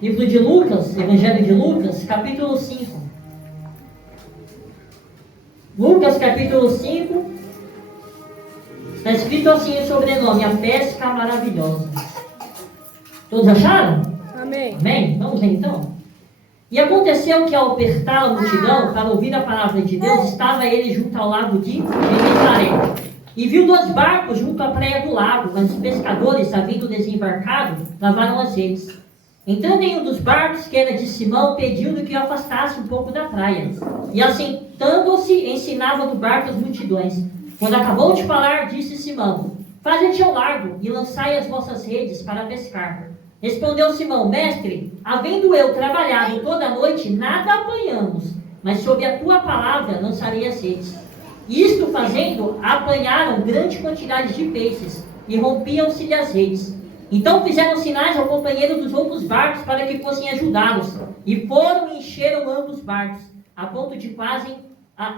Livro de Lucas, Evangelho de Lucas, capítulo 5. Lucas, capítulo 5, está escrito assim o sobrenome, a pesca maravilhosa. Todos acharam? Amém. Amém? Vamos ler então. E aconteceu que ao apertar a multidão para ouvir a palavra de Deus, estava ele junto ao lago de Genezaré. E viu 2 barcos junto à praia do lago, mas os pescadores, havendo desembarcado, lavaram as redes. Entrando em um dos barcos, que era de Simão, pediu-lhe que o afastasse um pouco da praia. E assentando-se, ensinava no barco as multidões. Quando acabou de falar, disse Simão: Faze-te ao largo e lançai as vossas redes para pescar. Respondeu Simão: Mestre, havendo eu trabalhado toda a noite, nada apanhamos, mas sob a tua palavra lançarei as redes. Isto fazendo, apanharam grande quantidade de peixes, e rompiam-se-lhe as redes. Então fizeram sinais ao companheiro dos outros barcos para que fossem ajudá-los, e foram e encheram ambos barcos, a ponto de quase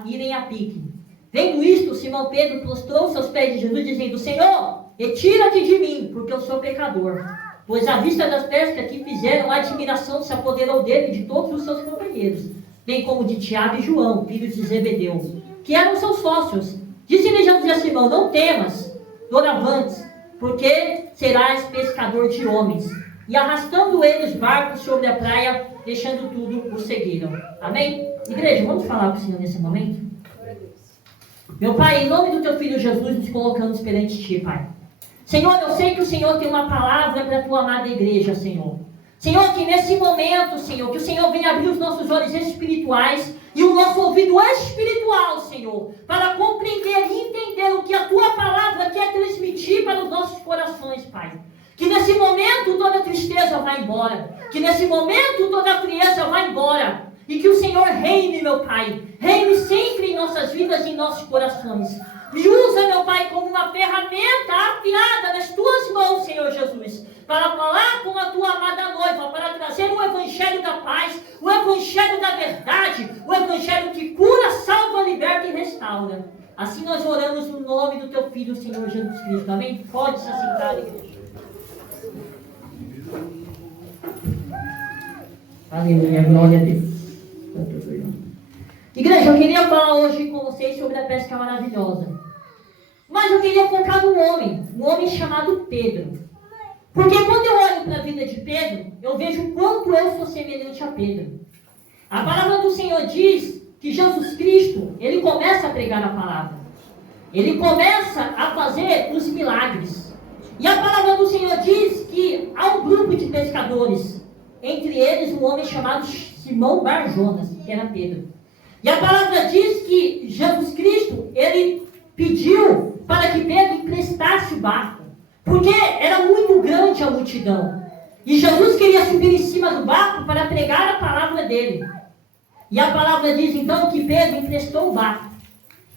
irem a pique. Vendo isto, Simão Pedro prostrou-se aos pés de Jesus, dizendo: Senhor, retira-te de mim, porque eu sou pecador. Pois à vista das pescas que fizeram, a admiração se apoderou dele e de todos os seus companheiros, bem como de Tiago e João, filhos de Zebedeu, que eram seus sócios. Disse-lhe Jesus a Simão: Não temas, doravante, porque serás pescador de homens. E arrastando ele os barcos sobre a praia, deixando tudo, o seguiram. Amém? Igreja, vamos falar com o Senhor nesse momento? Meu Pai, em nome do Teu Filho Jesus, nos colocamos perante Ti, Pai. Senhor, eu sei que o Senhor tem uma palavra para a Tua amada igreja, Senhor. Senhor, que nesse momento, Senhor, que o Senhor venha abrir os nossos olhos espirituais e o nosso ouvido espiritual, Senhor, para compreender e entender o que a Tua palavra quer transmitir para os nossos corações, Pai. Que nesse momento toda tristeza vá embora, que nesse momento toda frieza vá embora, e que o Senhor reine, meu Pai, reine sempre em nossas vidas e em nossos corações. Me usa, meu Pai, como uma ferramenta afiada nas Tuas mãos, Senhor Jesus, para falar com a Tua amada noiva, para trazer o Evangelho da paz, o Evangelho da verdade, o Evangelho que cura, salva, liberta e restaura. Assim nós oramos no nome do Teu Filho, Senhor Jesus Cristo. Amém? Pode se assentar, igreja. Aleluia, glória a Deus. Igreja, eu queria falar hoje com vocês sobre a pesca maravilhosa. Mas eu queria focar num homem chamado Pedro. Porque quando eu olho para a vida de Pedro, eu vejo o quanto eu sou semelhante a Pedro. A palavra do Senhor diz que Jesus Cristo, Ele começa a pregar a palavra. Ele começa a fazer os milagres. E a palavra do Senhor diz que há um grupo de pescadores. Entre eles um homem chamado Simão Bar-Jonas, que era Pedro. E a palavra diz que Jesus Cristo, Ele pediu para que Pedro emprestasse o barco. Porque era muito grande a multidão. E Jesus queria subir em cima do barco para pregar a palavra dele. E a palavra diz então que Pedro emprestou o barco.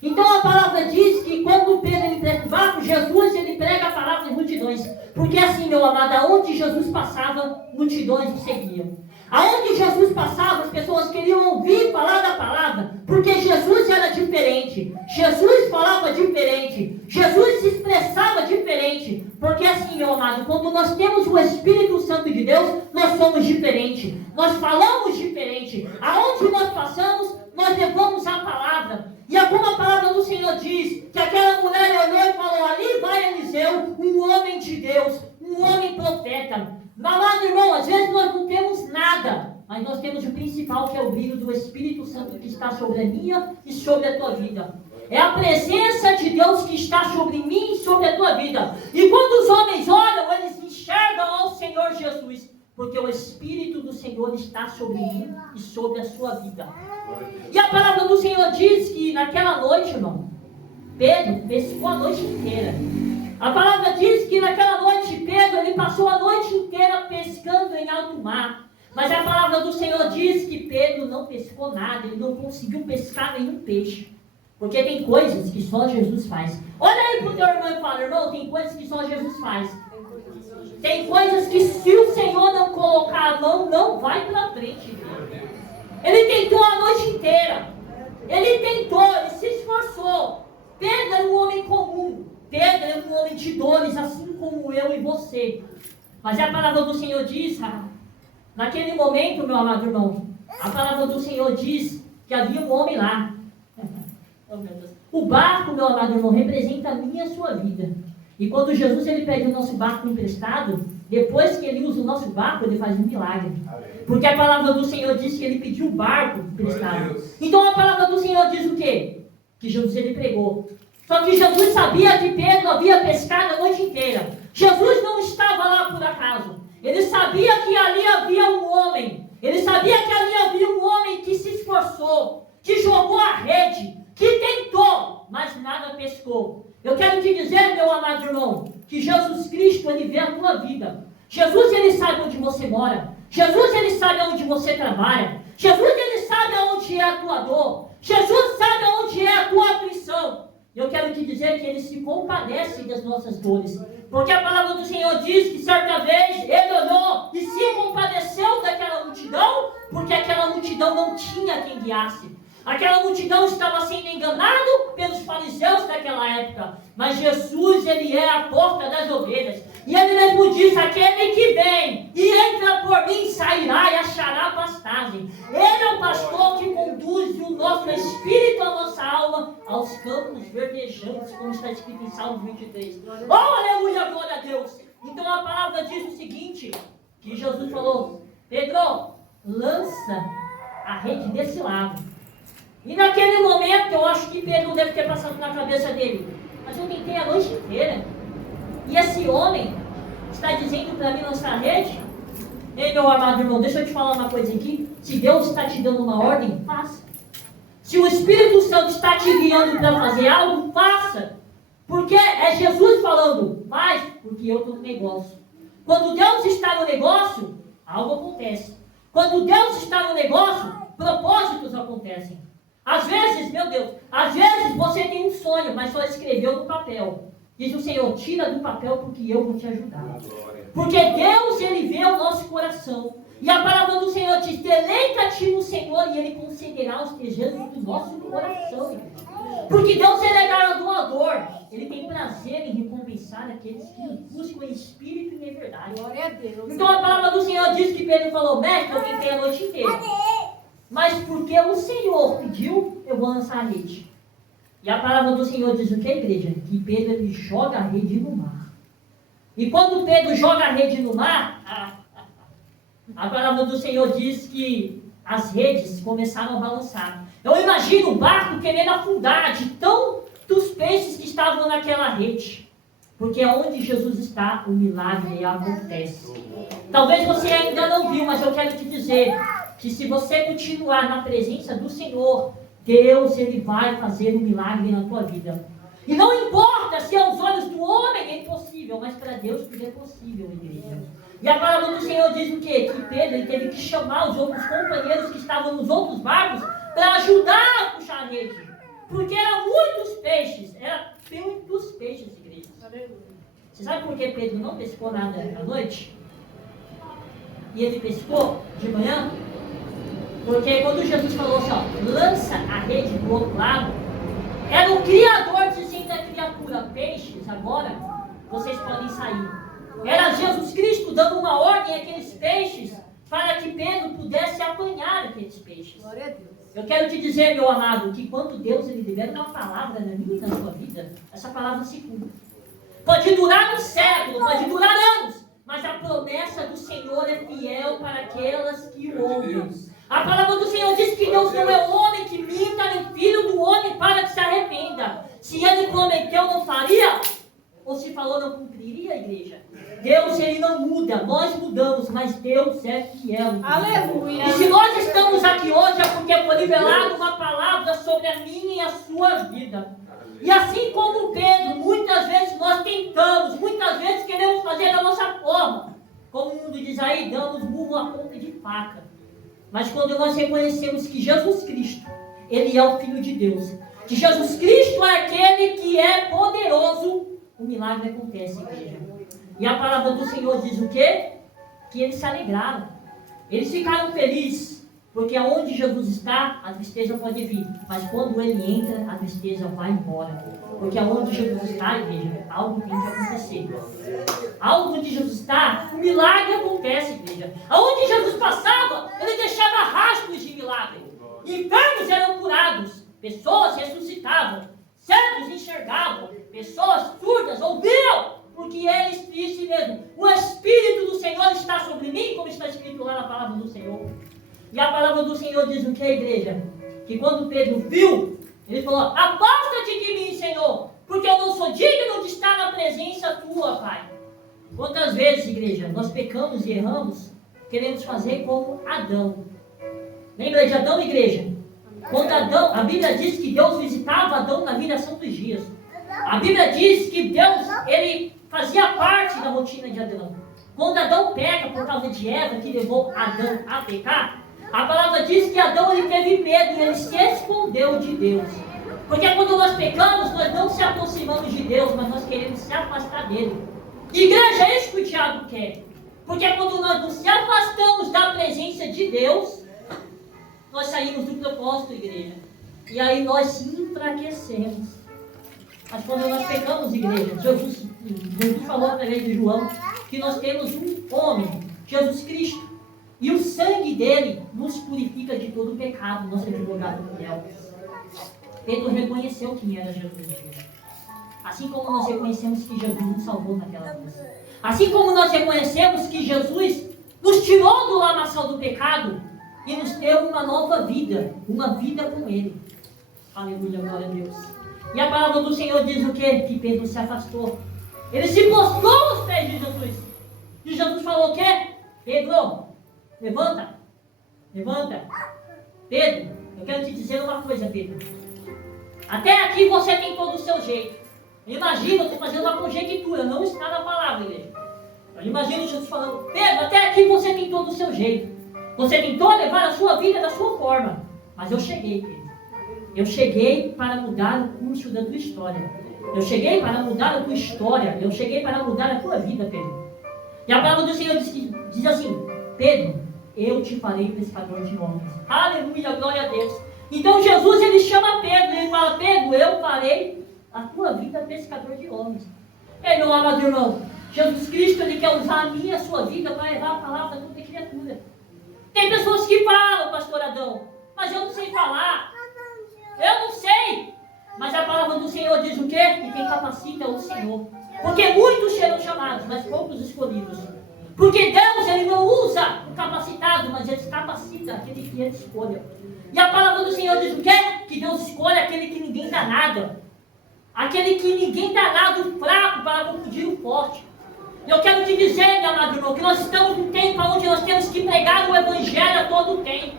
Então a palavra diz que quando Pedro empresta o barco, Jesus ele prega a palavra às multidões. Porque assim, meu amado, aonde Jesus passava, multidões o seguiam. Aonde Jesus passava, as pessoas queriam ouvir falar da palavra, porque Jesus era diferente, Jesus falava diferente, Jesus se expressava diferente, porque assim, meu amado, quando nós temos o Espírito Santo de Deus, nós somos diferentes, nós falamos diferente, aonde nós passamos, nós levamos a palavra, e é como a palavra do Senhor diz, que aquela mulher olhou e falou: ali vai Eliseu, um homem de Deus, um homem profeta. Amado irmão, às vezes nós não temos nada, mas nós temos o principal, que é o brilho do Espírito Santo que está sobre a minha e sobre a tua vida. É a presença de Deus que está sobre mim e sobre a tua vida. E quando os homens olham, eles enxergam ao Senhor Jesus, porque o Espírito do Senhor está sobre mim e sobre a sua vida. E a palavra do Senhor diz que naquela noite, irmão, Pedro pescou a noite inteira. A palavra diz que naquela noite Pedro, ele passou a noite inteira pescando em alto mar. Mas a palavra do Senhor diz que Pedro não pescou nada, ele não conseguiu pescar nenhum peixe. Porque tem coisas que só Jesus faz. Olha aí pro teu irmão e fala: irmão, tem coisas que só Jesus faz. Tem coisas que se o Senhor não colocar a mão, não vai para frente. Ele tentou a noite inteira. Ele tentou, ele se esforçou. Pedro era um homem comum. Pedro era um homem de dores, assim como eu e você. Mas a palavra do Senhor diz, naquele momento, meu amado irmão, a palavra do Senhor diz que havia um homem lá. Oh, meu Deus. O barco, meu amado irmão, representa a minha e a sua vida. E quando Jesus ele pede o nosso barco emprestado, depois que ele usa o nosso barco, ele faz um milagre. Porque a palavra do Senhor diz que ele pediu o barco emprestado. Então a palavra do Senhor diz o quê? Que Jesus ele pregou. Só que Jesus sabia que Pedro havia pescado a noite inteira. Jesus não estava lá por acaso. Ele sabia que ali havia um homem. Ele sabia que ali havia um homem que se esforçou, que jogou a rede, que tentou, mas nada pescou. Eu quero te dizer, meu amado irmão, que Jesus Cristo, ele vê a tua vida. Jesus, ele sabe onde você mora. Jesus, ele sabe onde você trabalha. Jesus, ele sabe onde é a tua dor. Jesus sabe onde é a tua aflição. Eu quero te dizer que ele se compadece das nossas dores. Porque a palavra do Senhor diz que certa vez ele olhou e se compadeceu daquela multidão, porque aquela multidão não tinha quem guiasse. Aquela multidão estava sendo enganado pelos fariseus daquela época. Mas Jesus, ele é a porta das ovelhas. E ele mesmo diz, aquele que vem e entra por mim sairá e achará pastagem. Ele é o pastor que conduz o nosso espírito, a nossa alma, aos campos verdejantes, como está escrito em Salmo 23. Oh, aleluia, glória a Deus. Então a palavra diz o seguinte, que Jesus falou, Pedro, lança a rede desse lado. E naquele momento, eu acho que Pedro deve ter passado na cabeça dele, mas eu tentei a noite inteira. E esse homem está dizendo para mim lançar a rede? Ei, meu amado irmão, deixa eu te falar uma coisa aqui. Se Deus está te dando uma ordem, faça. Se o Espírito Santo está te guiando para fazer algo, faça. Porque é Jesus falando, faz, porque eu estou no negócio. Quando Deus está no negócio, algo acontece. Quando Deus está no negócio, propósitos acontecem. Às vezes, meu Deus, às vezes você tem um sonho, mas só escreveu no papel. Diz o Senhor, tira do papel porque eu vou te ajudar. Porque Deus, ele vê o nosso coração. E a palavra do Senhor diz, deleita-te no Senhor e ele concederá os desejos do nosso coração. Porque Deus, ele é galardoador. Ele tem prazer em recompensar aqueles que o buscam em espírito e em verdade. Glória a Deus. Então a palavra do Senhor diz que Pedro falou, mestre, eu tentei a noite inteira. Mas porque o Senhor pediu, eu vou lançar a rede. E a palavra do Senhor diz o que, igreja? Que Pedro ele joga a rede no mar. E quando Pedro joga a rede no mar, a palavra do Senhor diz que as redes começaram a balançar. Eu imagino o barco querendo afundar de tantos peixes que estavam naquela rede. Porque onde Jesus está, o milagre acontece. Talvez você ainda não viu, mas eu quero te dizer que se você continuar na presença do Senhor, Deus, ele vai fazer um milagre na tua vida. E não importa se aos olhos do homem é impossível, mas para Deus tudo é possível, igreja. E a palavra do Senhor diz o quê? Que Pedro ele teve que chamar os outros companheiros que estavam nos outros barcos para ajudar a puxar a rede. Porque eram muitos peixes, igreja. Você sabe por que Pedro não pescou nada à noite? E ele pescou de manhã? Porque quando Jesus falou assim, ó, lança a rede do outro lado, era o Criador dizendo à criatura, peixes, agora vocês podem sair. Era Jesus Cristo dando uma ordem àqueles peixes para que Pedro pudesse apanhar aqueles peixes. Glória a Deus. Eu quero te dizer, meu amado, que quando Deus ele libera uma palavra na minha e na sua vida, essa palavra se cumpre. Pode durar um século, pode durar anos, mas a promessa do Senhor é fiel para aquelas que o ouvem. A palavra do Senhor diz que Deus não é homem que minta, nem filho do homem para que se arrependa. Se ele prometeu, não faria? Ou se falou, não cumpriria, igreja? Deus, ele não muda, nós mudamos, mas Deus é fiel. Aleluia. E se nós estamos aqui hoje é porque foi liberada uma palavra sobre a minha e a sua vida. E assim como Pedro, muitas vezes nós tentamos, muitas vezes queremos fazer da nossa forma. Como o mundo diz aí, damos murro à ponta de faca. Mas quando nós reconhecemos que Jesus Cristo, ele é o Filho de Deus, que Jesus Cristo é aquele que é poderoso, o milagre acontece, igreja. E a palavra do Senhor diz o quê? Que eles se alegraram. Eles ficaram felizes. Porque aonde Jesus está, a tristeza pode vir. Mas quando ele entra, a tristeza vai embora. Porque aonde Jesus está, igreja, algo tem que acontecer. Aonde Jesus está, um milagre acontece, igreja. Aonde Jesus passava, ele deixava rastros de milagre. Enfermos eram curados, pessoas ressuscitavam, cegos enxergavam, pessoas surdas ouviam. Porque ele disse mesmo, o Espírito do Senhor está sobre mim, como está escrito lá na palavra do Senhor. E a palavra do Senhor diz o que, igreja? Que quando Pedro viu, ele falou, afasta-te de mim, Senhor, porque eu não sou digno de estar na presença tua, Pai. Quantas vezes, igreja, nós pecamos e erramos, queremos fazer como Adão. Lembra de Adão, igreja? Quando Adão, a Bíblia diz que Deus visitava Adão na viração dos dias. A Bíblia diz que Deus, ele fazia parte da rotina de Adão. Quando Adão peca por causa de Eva, que levou Adão a pecar, a palavra diz que Adão ele teve medo e ele se escondeu de Deus. Porque quando nós pecamos, nós não se aproximamos de Deus, mas nós queremos se afastar dele. Igreja, é isso que o diabo quer. Porque quando nós nos afastamos da presença de Deus, nós saímos do propósito, igreja. E aí nós se enfraquecemos. Mas quando nós pecamos, igreja, Jesus falou através de João que nós temos um homem, Jesus Cristo. E o sangue dele nos purifica de todo o pecado, nosso advogado fiel. Pedro reconheceu quem era Jesus. Assim como nós reconhecemos que Jesus nos salvou naquela cruz. Assim como nós reconhecemos que Jesus nos tirou do lamaçal do pecado e nos deu uma nova vida com ele. Aleluia, glória a Deus. E a palavra do Senhor diz o quê? Que Pedro se afastou. Ele se prostrou aos pés de Jesus. E Jesus falou o quê? Pedro, levanta. Pedro, eu quero te dizer uma coisa, Pedro. Até aqui você tem todo o seu jeito. Imagina, eu estou fazendo uma conjectura, não está na palavra, igreja. Eu imagino Jesus falando, Pedro, até aqui você tem todo o seu jeito. Você tentou levar a sua vida da sua forma. Mas eu cheguei, Pedro. Eu cheguei para mudar o curso da tua história. Eu cheguei para mudar a tua história. Eu cheguei para mudar a tua vida, Pedro. E a palavra do Senhor diz assim, Pedro, eu te farei pescador de homens. Aleluia, glória a Deus. Então Jesus, ele chama Pedro, ele fala, Pedro, eu farei a tua vida pescador de homens. Ei, meu amado irmão, Jesus Cristo, ele quer usar a minha e a sua vida para levar a palavra a toda criatura. Tem pessoas que falam, pastor Adão, mas eu não sei falar. Eu não sei. Mas a palavra do Senhor diz o quê? Que quem capacita é o Senhor. Porque muitos serão chamados, mas poucos escolhidos. Porque Deus, ele não usa o capacitado, mas ele capacita aquele que ele escolha. E a palavra do Senhor diz o quê? Que Deus escolhe aquele que ninguém dá nada. Aquele que ninguém dá nada, o fraco, para confundir o forte. Eu quero te dizer, meu amado irmão, que nós estamos num tempo onde nós temos que pregar o Evangelho a todo o tempo.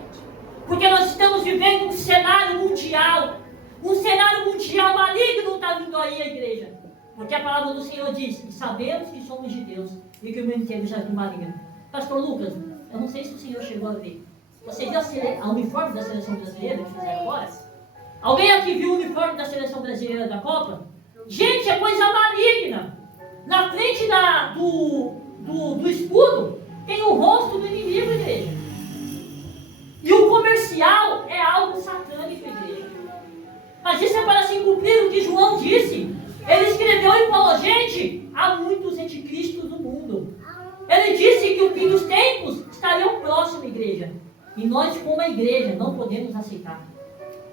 Porque nós estamos vivendo um cenário mundial. Um cenário mundial maligno está vindo aí, a igreja. Porque a palavra do Senhor diz que sabemos que somos de Deus e que o mundo inteiro já é maligno. Pastor Lucas, eu não sei se o senhor chegou a ver. Vocês já o uniforme da seleção brasileira que fizeram agora? Alguém aqui viu o uniforme da seleção brasileira da Copa? Gente, é coisa maligna. Na frente do escudo tem o rosto do inimigo, igreja. E o comercial é algo satânico, igreja. Mas isso é para se cumprir o que João disse. Ele escreveu e falou, gente, há muitos anticristos no mundo. Ele disse que o fim dos tempos estaria próximo, igreja. E nós, como a igreja, não podemos aceitar.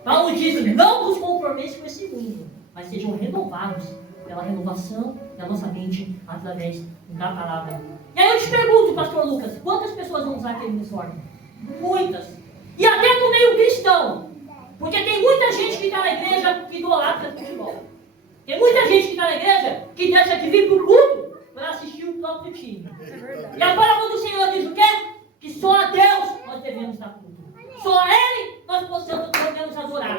Paulo disse, não vos conformeis com esse mundo, mas sejam renovados pela renovação da nossa mente através da palavra. E aí eu te pergunto, pastor Lucas, quantas pessoas vão usar aquele uniforme? Muitas. E até no meio cristão. Porque tem muita gente que está na igreja que idolatra futebol. Tem muita gente que está na igreja que deixa de vir para o culto para assistir o próprio time. E a palavra do Senhor diz o quê? Que só a Deus nós devemos dar culto. Só a Ele nós podemos adorar.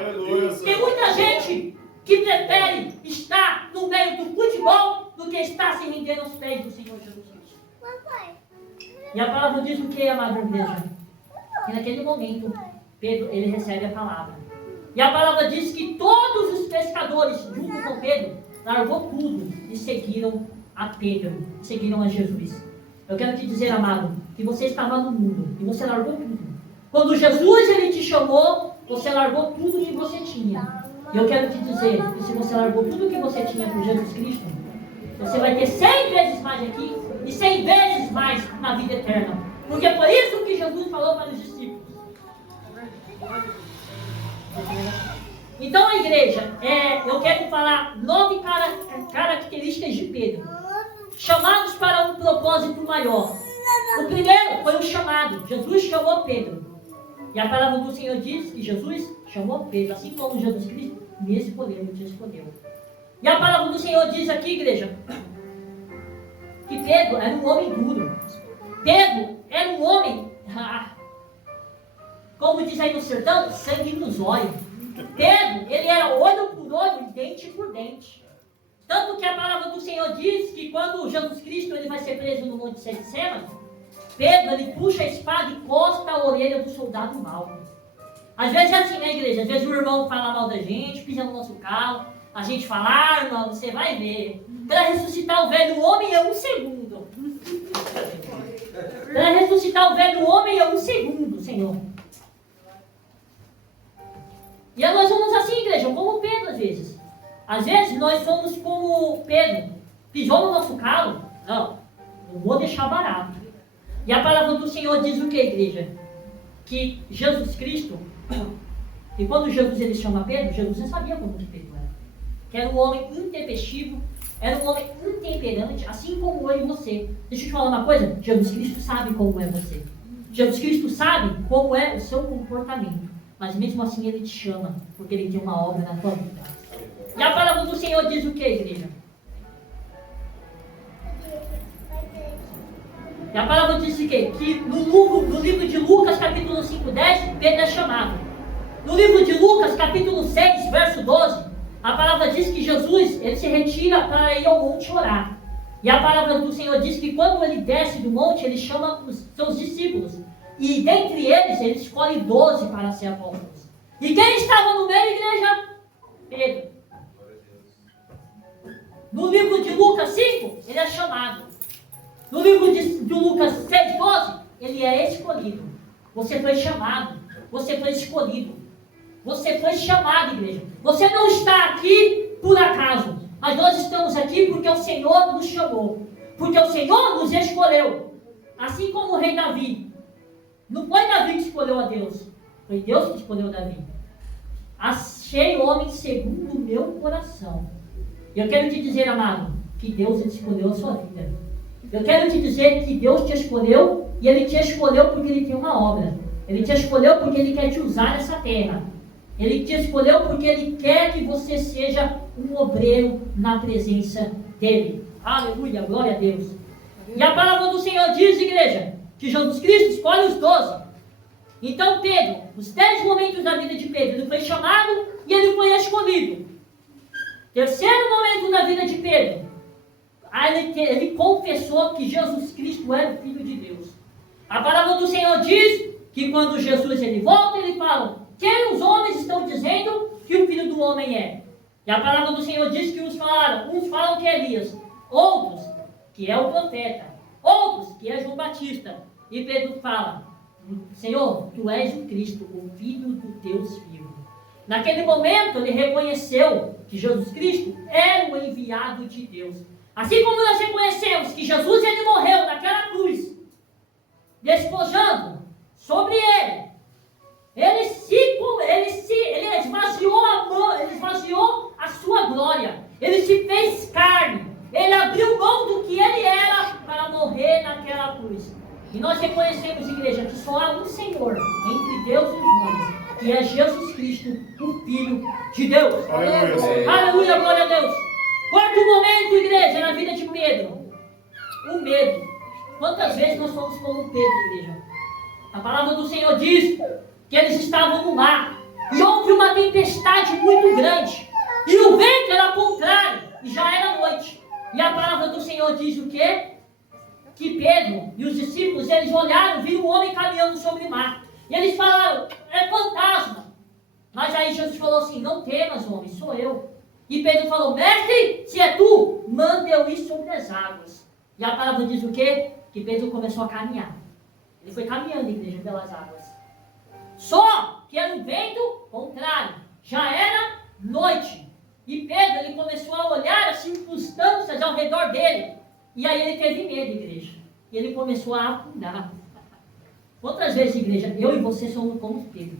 Tem muita gente que prefere estar no meio do futebol do que estar se rendendo aos pés do Senhor Jesus Cristo. E a palavra diz o que, amada igreja? E naquele momento, Pedro, ele recebe a palavra. E a palavra diz que todos os pescadores, junto com Pedro, largou tudo e seguiram a Pedro, seguiram a Jesus. Eu quero te dizer, amado, que você estava no mundo e você largou tudo. Quando Jesus ele te chamou, você largou tudo que você tinha. E eu quero te dizer que se você largou tudo que você tinha por Jesus Cristo, você vai ter 100 vezes mais aqui e 100 vezes mais na vida eterna. Porque é por isso que Jesus falou para os discípulos. Então a igreja, eu quero falar 9 características de Pedro. Chamados para um propósito maior. O primeiro foi o chamado. Jesus chamou Pedro. E a palavra do Senhor diz que Jesus chamou Pedro. Assim como Jesus Cristo me escolheu, me te escolheu. E a palavra do Senhor diz aqui, igreja, que Pedro era um homem duro. Pedro era um homem, como diz aí no sertão, sangue nos olhos. Pedro, ele era olho por olho, dente por dente. Tanto que a palavra do Senhor diz que quando Jesus Cristo ele vai ser preso no Monte Getsêmani, Pedro ele puxa a espada e corta a orelha do soldado mau. Às vezes é assim, né, igreja? Às vezes o irmão fala mal da gente, pisa no nosso carro, a gente fala, irmão, você vai ver. Para ressuscitar o velho homem é 1 segundo. Para ressuscitar o velho homem é 1 segundo, Senhor. E nós somos assim, igreja, como Pedro às vezes. Às vezes nós somos como Pedro. Pisou no nosso calo? Não vou deixar barato. E a palavra do Senhor diz o que, igreja? Que Jesus Cristo, e quando Jesus ele chama Pedro, Jesus já sabia como que Pedro era. Que era um homem intempestivo, era um homem intemperante, assim como eu e você. Deixa eu te falar uma coisa, Jesus Cristo sabe como é você. Jesus Cristo sabe como é o seu comportamento. Mas mesmo assim ele te chama, porque ele tem uma obra na tua vida. E a palavra do Senhor diz o que, igreja? E a palavra diz o quê? Que no livro de Lucas, capítulo 5:10, Pedro é chamado. No livro de Lucas, capítulo 6, verso 12, a palavra diz que Jesus, ele se retira para ir ao monte orar. E a palavra do Senhor diz que quando ele desce do monte, ele chama os seus discípulos. E dentre eles, ele escolhe 12 para ser apóstolos. E quem estava no meio, igreja? Pedro. No livro de Lucas 5, ele é chamado. No livro de Lucas 6:12, ele é escolhido. Você foi chamado. Você foi escolhido. Você foi chamado, igreja. Você não está aqui por acaso. Mas nós estamos aqui porque o Senhor nos chamou. Porque o Senhor nos escolheu. Assim como o rei Davi. Não foi Davi que escolheu a Deus. Foi Deus que escolheu Davi. Achei homem segundo o meu coração. E eu quero te dizer, amado, que Deus escolheu a sua vida. Eu quero te dizer que Deus te escolheu, e Ele te escolheu porque Ele tem uma obra. Ele te escolheu porque Ele quer te usar nessa terra. Ele te escolheu porque Ele quer que você seja um obreiro na presença dEle. Aleluia, glória a Deus. E a palavra do Senhor diz, igreja, que Jesus Cristo escolhe os 12. Então Pedro, os 10 momentos da vida de Pedro, ele foi chamado e ele foi escolhido. Terceiro momento da vida de Pedro, ele confessou que Jesus Cristo era o Filho de Deus. A palavra do Senhor diz que quando Jesus ele volta, ele fala, quem os homens estão dizendo que o Filho do Homem é? E a palavra do Senhor diz que uns falam que é Elias, outros que é o profeta, outros que é João Batista. E Pedro fala, Senhor, Tu és o Cristo, o Filho do Deus vivo. Naquele momento ele reconheceu que Jesus Cristo era o enviado de Deus. Assim como nós reconhecemos que Jesus ele morreu naquela cruz, despojando sobre ele, ele esvaziou a sua glória, ele se fez carne, ele abriu mão do que ele era para morrer naquela cruz. E nós reconhecemos, igreja, que só há um Senhor entre Deus e os homens, que é Jesus Cristo, o Filho de Deus. Aleluia, aleluia, glória a Deus. Quarto momento, igreja, na vida de Pedro, o medo. Quantas vezes nós somos como Pedro, igreja? A palavra do Senhor diz que eles estavam no mar e houve uma tempestade muito grande e o vento era contrário e já era noite. E a palavra do Senhor diz o quê? Que Pedro e os discípulos, eles olharam, viram um homem caminhando sobre o mar. E eles falaram, é fantasma. Mas aí Jesus falou assim, não temas, homem, sou eu. E Pedro falou, mestre, se é tu, manda eu ir sobre as águas. E a palavra diz o quê? Que Pedro começou a caminhar. Ele foi caminhando, igreja, pelas águas. Só que era um vento contrário. Já era noite. E Pedro, ele começou a olhar as circunstâncias ao redor dele. E aí ele teve medo, igreja. E ele começou a afundar. Quantas vezes, igreja, eu e você somos como Pedro?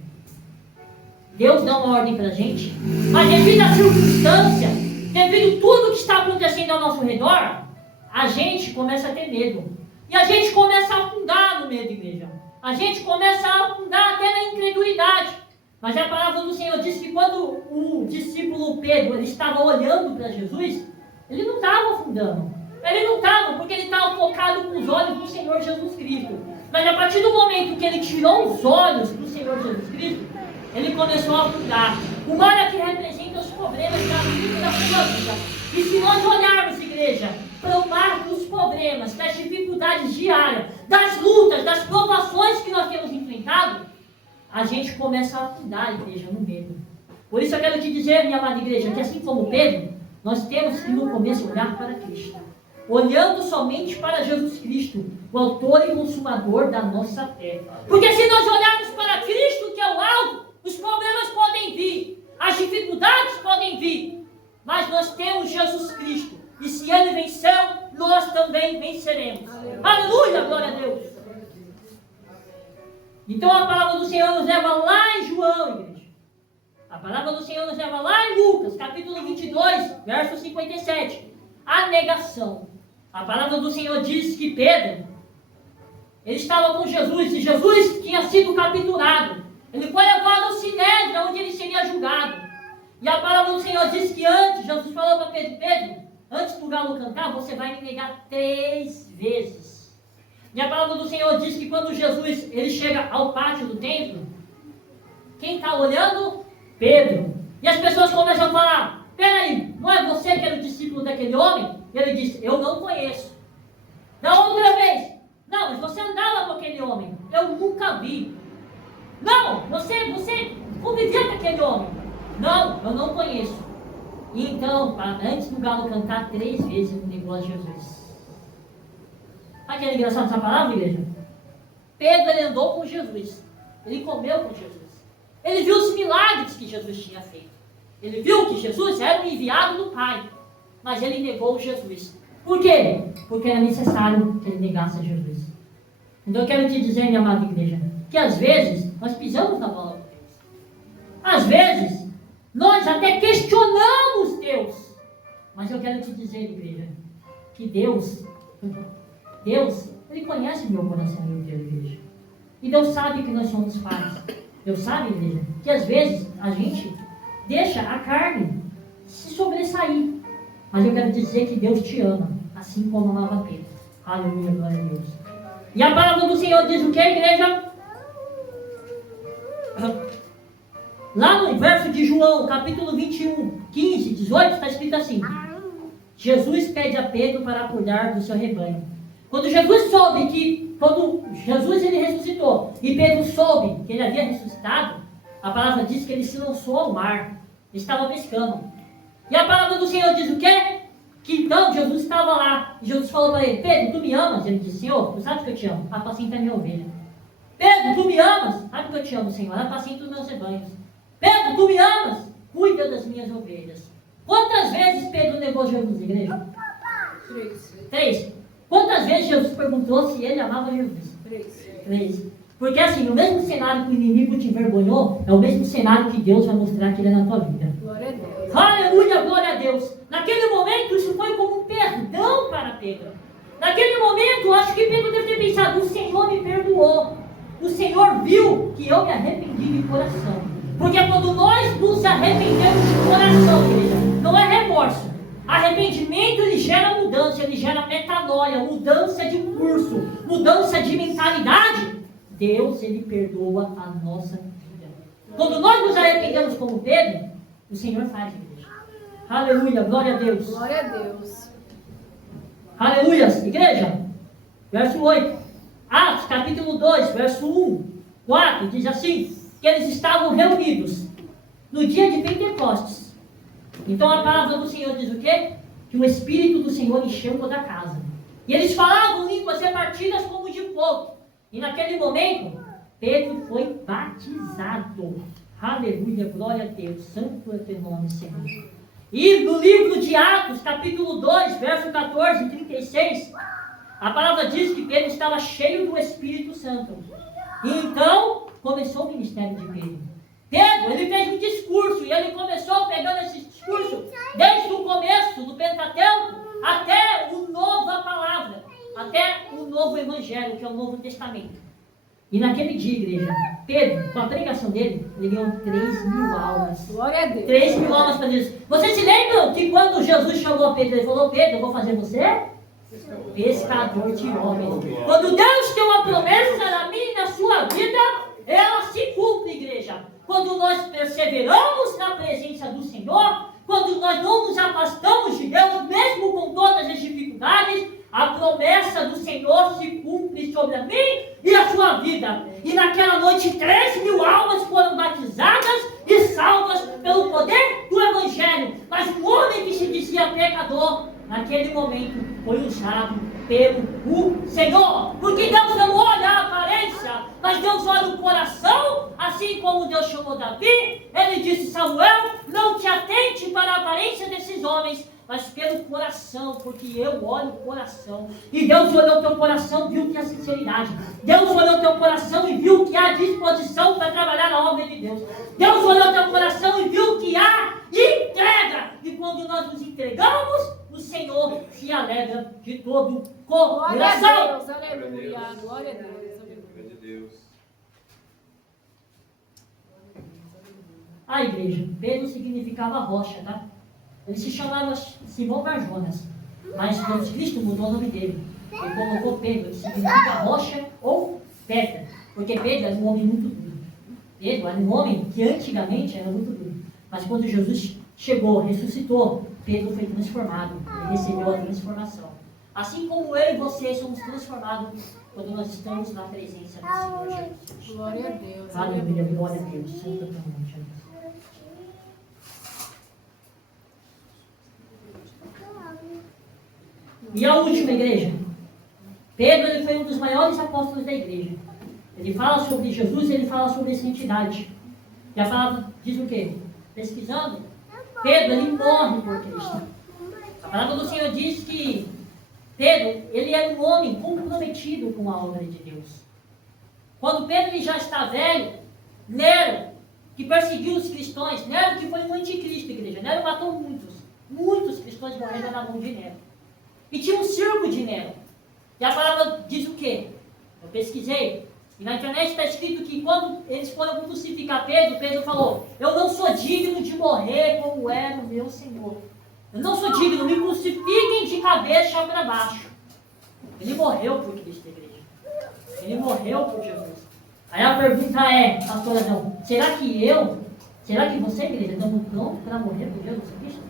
Deus dá uma ordem para a gente, mas devido à circunstância, devido a tudo que está acontecendo ao nosso redor, a gente começa a ter medo. E a gente começa a afundar no medo, igreja. A gente começa a afundar até na incredulidade. Mas a palavra do Senhor diz que quando o discípulo Pedro ele estava olhando para Jesus, ele não estava afundando. Ele não estava, porque ele estava focado com os olhos do Senhor Jesus Cristo. Mas a partir do momento que ele tirou os olhos do Senhor Jesus Cristo, ele começou a afundar. O mar aqui representa os problemas da vida da sua vida. E se nós olharmos, igreja, para o mar dos problemas, das dificuldades diárias, das lutas, das provações que nós temos enfrentado, a gente começa a afundar, igreja, no medo. Por isso eu quero te dizer, minha amada igreja, que assim como Pedro, nós temos que no começo olhar para Cristo. Olhando somente para Jesus Cristo, o autor e consumador da nossa fé. Porque se nós olharmos para Cristo, que é o alvo, os problemas podem vir, as dificuldades podem vir, mas nós temos Jesus Cristo. E se Ele venceu, nós também venceremos. Aleluia, glória a Deus. Então a palavra do Senhor nos leva lá em João, igreja. A palavra do Senhor nos leva lá em Lucas, capítulo 22, verso 57. A negação. A palavra do Senhor diz que Pedro, ele estava com Jesus, e Jesus tinha sido capturado. Ele foi levado ao Sinédrio, onde ele seria julgado. E a palavra do Senhor diz que antes, Jesus falou para Pedro, Pedro, antes do galo cantar, você vai me negar 3 vezes. E a palavra do Senhor diz que quando Jesus ele chega ao pátio do templo, quem está olhando? Pedro. E as pessoas começam a falar, peraí, não é você que era o discípulo daquele homem? E ele disse, eu não conheço. Da outra vez, não, mas você andava com aquele homem, eu nunca vi. Não, você convivia com aquele homem. Não, eu não conheço. E então, antes do galo cantar 3 vezes, ele negou a Jesus. Sabe que é engraçado essa palavra, igreja? Pedro ele andou com Jesus. Ele comeu com Jesus. Ele viu os milagres que Jesus tinha feito. Ele viu que Jesus era o enviado do Pai. Mas ele negou Jesus. Por quê? Porque era necessário que ele negasse a Jesus. Então eu quero te dizer, minha amada igreja, que às vezes nós pisamos na bola com Deus. Às vezes nós até questionamos Deus. Mas eu quero te dizer, igreja, que Deus, Ele conhece o meu coração e o teu, igreja. E Deus sabe que nós somos falhos. Deus sabe, igreja, que às vezes a gente deixa a carne se sobressair. Mas eu quero dizer que Deus te ama, assim como amava Pedro. Aleluia, glória a Deus. E a palavra do Senhor diz o que, igreja? Lá no verso de João, capítulo 21, 15, 18, está escrito assim. Jesus pede a Pedro para cuidar do seu rebanho. Quando Jesus soube que, quando Jesus ele ressuscitou, e Pedro soube que ele havia ressuscitado, a palavra diz que ele se lançou ao mar. Ele estava pescando. E a palavra do Senhor diz o quê? Que então Jesus estava lá. E Jesus falou para ele, Pedro, tu me amas? Ele disse, Senhor, tu sabes que eu te amo. Apacenta a minha ovelha. Pedro, tu me amas? Sabe que eu te amo, Senhor. Apacenta os meus rebanhos. Pedro, tu me amas? Cuida das minhas ovelhas. Quantas vezes Pedro negou Jesus, igreja? 3. Quantas vezes Jesus perguntou se ele amava Jesus? 3. Porque assim, o mesmo cenário que o inimigo te envergonhou, é o mesmo cenário que Deus vai mostrar que ele é na tua vida. Glória a Deus. Aleluia, glória a Deus. Naquele momento, isso foi como um perdão para Pedro. Naquele momento, acho que Pedro deve ter pensado, o Senhor me perdoou. O Senhor viu que eu me arrependi de coração. Porque quando nós nos arrependemos de coração, igreja, não é remorso. Arrependimento, ele gera mudança, ele gera metanoia, mudança de curso, mudança de mentalidade. Deus, ele perdoa a nossa vida. Quando nós nos arrependemos como Pedro, o Senhor faz, igreja. Aleluia, glória a Deus. Glória a Deus. Aleluia, igreja. Verso 8. Atos, capítulo 2, verso 1, 4, diz assim, que eles estavam reunidos no dia de Pentecostes. Então a palavra do Senhor diz o quê? Que o Espírito do Senhor encheu toda a casa. E eles falavam línguas repartidas como de fogo. E naquele momento, Pedro foi batizado. Aleluia, glória a Deus. Santo é teu nome, Senhor. E no livro de Atos, capítulo 2, verso 14 e 36, a palavra diz que Pedro estava cheio do Espírito Santo. E então, começou o ministério de Pedro. Pedro, ele fez um discurso, e ele começou pegando esse discurso, desde o começo do Pentateuco, até o Nova Palavra, até o Novo Evangelho, que é o Novo Testamento. E naquele dia, igreja, Pedro, com a pregação dele, ele ganhou 3.000 almas. Glória a Deus. 3.000 almas para Deus. Vocês se lembram que quando Jesus chamou Pedro, ele falou: Pedro, eu vou fazer você pescador de homens. Quando Deus tem uma promessa na minha e na sua vida, ela se cumpre, igreja. Quando nós perseveramos na presença do Senhor, quando nós não nos afastamos de Deus, mesmo com todas as dificuldades, a promessa do Senhor se cumpre sobre a mim e a sua vida. E naquela noite 3.000 almas foram batizadas e salvas pelo poder do Evangelho. Mas o homem que se dizia pecador, naquele momento foi usado pelo Senhor. Porque Deus não olha a aparência, mas Deus olha o coração. Assim como Deus chamou Davi, ele disse: Samuel, não te atente para a aparência desses homens, mas pelo coração, porque eu olho o coração. E Deus olhou o teu coração e viu que há sinceridade. Deus olhou o teu coração e viu que há disposição para trabalhar a obra de Deus. Deus olhou o teu coração e viu que há entrega. E quando nós nos entregamos, o Senhor se alegra de todo o coração. Glória a Deus, aleluia. Glória a Deus, aleluia. A igreja, Pedro significava rocha, tá? Ele se chamava Simão Barjonas, mas Jesus Cristo mudou o nome dele. Ele colocou Pedro, que significa rocha ou pedra, porque Pedro era um homem muito duro. Pedro era um homem que antigamente era muito duro, mas quando Jesus chegou, ressuscitou, Pedro foi transformado, ele recebeu a transformação. Assim como eu e você somos transformados quando nós estamos na presença do Senhor Jesus. Glória a Deus. Aleluia, glória a Deus. Santo é teu nome, Jesus. E a última, igreja. Pedro, ele foi um dos maiores apóstolos da igreja. Ele fala sobre Jesus, ele fala sobre essa entidade. E a palavra diz o quê? Pesquisando, Pedro, ele morre por Cristo. A palavra do Senhor diz que Pedro, ele era um homem comprometido com a obra de Deus. Quando Pedro ele já está velho, Nero, que perseguiu os cristãos, Nero que foi um anticristo, igreja. Nero matou muitos cristãos morreram na mão de Nero. E tinha um circo de Nero. E a palavra diz o quê? Eu pesquisei. E na internet está escrito que quando eles foram crucificar Pedro, Pedro falou: eu não sou digno de morrer como era o meu Senhor. Eu não sou digno, me crucifiquem de cabeça para baixo. Ele morreu por Cristo, igreja. Ele morreu por Jesus. Aí a pergunta é, pastor Adão, será que você, igreja, estamos prontos para morrer por Jesus Cristo?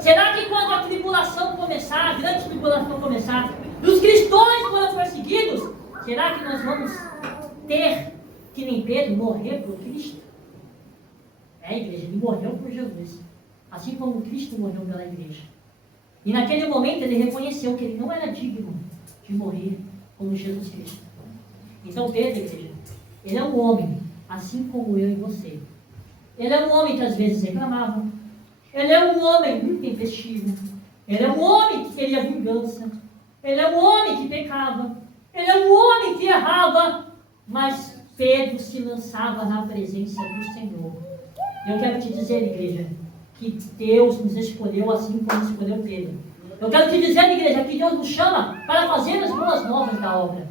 Será que quando a tribulação começar, a grande tribulação começar, e os cristãos foram perseguidos, será que nós vamos ter, que nem Pedro, morrer por Cristo? É, igreja, ele morreu por Jesus, assim como Cristo morreu pela igreja. E naquele momento ele reconheceu que ele não era digno de morrer como Jesus Cristo. Então Pedro, igreja, ele é um homem, assim como eu e você. Ele é um homem que às vezes reclamava. Ele é um homem intempestivo. Ele é um homem que queria vingança. Ele é um homem que pecava. Ele é um homem que errava. Mas Pedro se lançava na presença do Senhor. Eu quero te dizer, igreja, que Deus nos escolheu assim como escolheu Pedro. Eu quero te dizer, igreja, que Deus nos chama para fazer as boas novas da obra.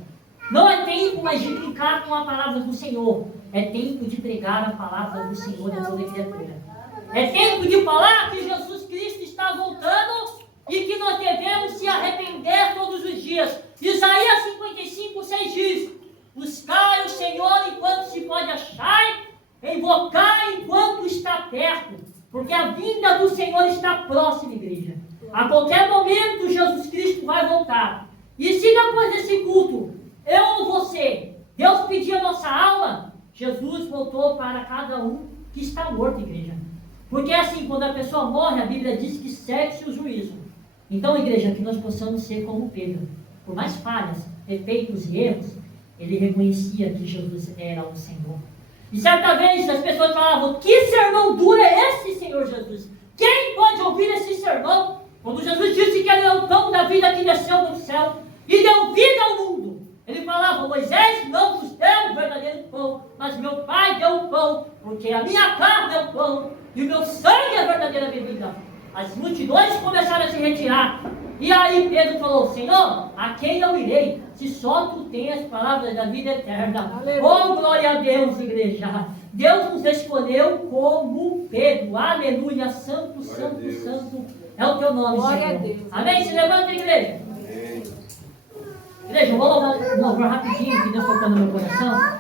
Não é tempo mais de brincar com a palavra do Senhor. É tempo de pregar a palavra do Senhor a toda criatura. É tempo de falar que Jesus Cristo está voltando e que nós devemos se arrepender todos os dias. Isaías 55:6 diz: buscai o Senhor enquanto se pode achar, invocai enquanto está perto, porque a vinda do Senhor está próxima, igreja. A qualquer momento Jesus Cristo vai voltar. E se depois desse culto, eu ou você, Deus pedir a nossa alma, Jesus voltou para cada um que está morto, igreja. Porque assim, quando a pessoa morre, a Bíblia diz que segue-se o juízo. Então, igreja, que nós possamos ser como Pedro. Por mais falhas, defeitos e erros, Ele reconhecia que Jesus era o Senhor. E certa vez as pessoas falavam: que sermão duro é esse, Senhor Jesus? Quem pode ouvir esse sermão? Quando Jesus disse que ele é o pão da vida que desceu do céu e deu vida ao mundo, ele falava: Moisés não nos deu o verdadeiro pão, mas meu Pai deu o pão, porque a minha carne é o pão e o meu sangue é a verdadeira bebida. As multidões começaram a se retirar. E aí Pedro falou: Senhor, a quem eu irei, se só tu tens as palavras da vida eterna? Oh, glória a Deus, igreja! Deus nos escolheu como Pedro. Aleluia, santo, santo, santo é o teu nome, Glória Senhor. a Deus. Amém? Se levanta, igreja. Igreja, eu vou louvar rapidinho, que Deus tocou no meu coração.